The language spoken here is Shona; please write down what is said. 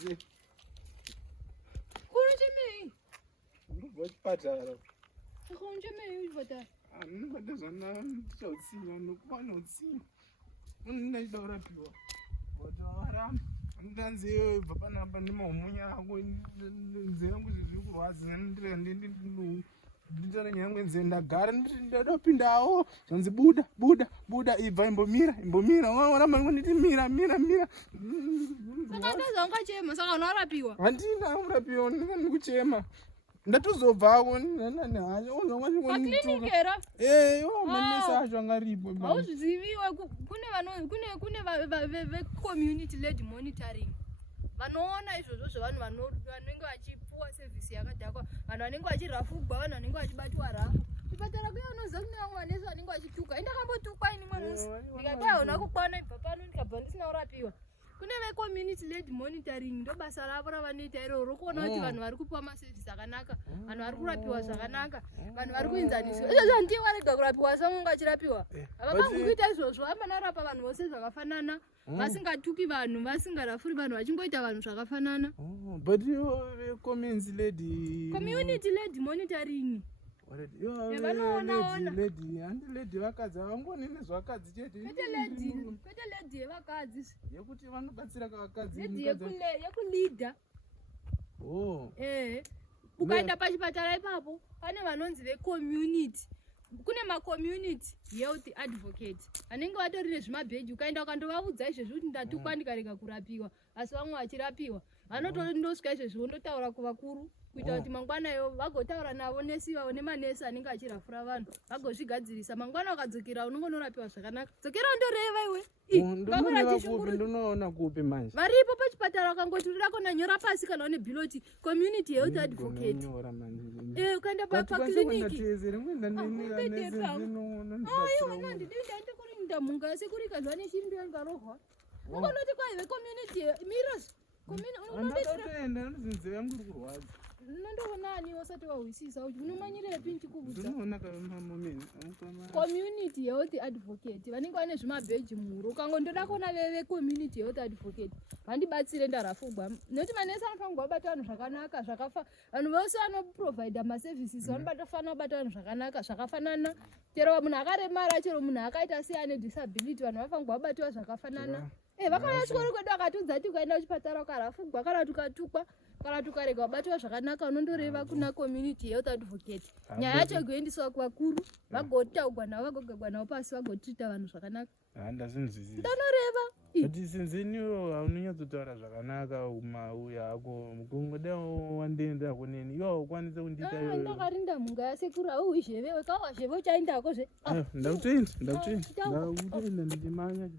Uzi. Kunjemei. Ngubotipatara. Kunjemei uvota. Anibata zvana ndizautsiwa nokubana utsiwa. Unoita urapiwa. Watoramba. Ndanzi bva panapa nemahumunya ako nzeve yangu zviri kurwadza nditore nyangwe nzeve ndagara ndada kupindawo zvanzi buda ibva imbomira waramba nditi mira saka ndazanga chema saka unorapiwa handina urapiwa ndikuchema ndatozobvako nani hacho paklinikera manesi acho angaripo hauzviziviwe kune ve-community led monitoring vanoona izvozvo zvevanhu vanenge vachipuwa sevhisi yakadhakwa, vanhu vanenge vachirafugwa, vanhu vanenge vachibatwa rafu. Chipatara kuya unoziva kune vamwe vanesi vanenge vachituka. Indakambotukwa ini mwe musi ndikati hauna kukwana ibva pano ndikabva ndisina kurapiwa. Kune ve-community led monitoring ndo basa ravo ravanoita iroro, kuona kuti vanhu vari kupuwa masevhisi akanaka, vanhu vari kurapiwa zvakanaka, vanhu vari kuinzaniswa. Izvozvo handii warega kurapiwa samunga achirapiwa. Havafaniri kuita izvozvo, vamanarapa vanhu vose zvakafanana, vasingatuki vanhu, vasingarafuri vanhu, vachingoita vanhu zvakafanana. But community led monitoring ledi vakadzi havangoni nezvakadzi chete, kwete ledi yevakadzi yekuti vanobatsira kavakadzi, ledi yekulidha. Ukaenda pachipatara ipapo pane vanonzi ve-community. Kune ma-community health advocate vanenge vatori nezvimabheji. Ukaenda ukandovaudza izvezvi kuti ndatukwa ndikarega kurapiwa asi vamwe vachirapiwa, vanotondosvika izvezvi vondotaura kuvakuru kuita kuti mangwanayo vagotaura navo nesivawo nemanesi anenge achirafura vanhu vagozvigadzirisa. Mangwana ukadzokera unongonorapiwa zvakanaka. Dzokera undoreva iwe. Ndonoona kupi manje varipo pachipatara, ukangoti urako nanyora pasi kana une biloti community health advocate. Ukaenda pakliniki ndikurinda munga asi kuri kazva nechiri ngarohwa unonoti kwaive community miras andatoenda nzinzeve yangu iri kurwadza. Nondoonani wasati wahwisisa kuti unomanyirepi ndichikubvunza. Community health advocate vanenge vane zvimabheji muhuro. Ukangondoda kuona ve-community health advocate vandibatsire ndarafugwa, nekuti manesi anofanirwa kubata vanhu zvakanaka zvakafa. Vanhu vose vanoprovhaidha maservices vanofanira kubata vanhu zvakanaka zvakafanana. Chero munhu akaremara, chero munhu akaita sei ane disability, vanhu vanofanirwa kubatiwa zvakafanana. Vakanyatsikori kwedu akatiudza kuti ukaenda kuchipatara ukarafugwa kana tukatukwa kana tukarega kubatiwa zvakanaka unondoreva kuna community health advocate. Nyaya yacho igoendeswa kuvakuru vagotaugwa navo, vagogagwa navo pasi, vagotrita vanhu zvakanaka. Ndanoreva kuti sinzeniwo haunonyatsotaura zvakanaka umauya ako mukungoda wandienda kuneni iwo haukwanise kundiita iyoyo. Ndakarinda munga yasekuru hauhwi zhevewe kawa zheve uchaendako zve. Ndakutoenda ndichimanya.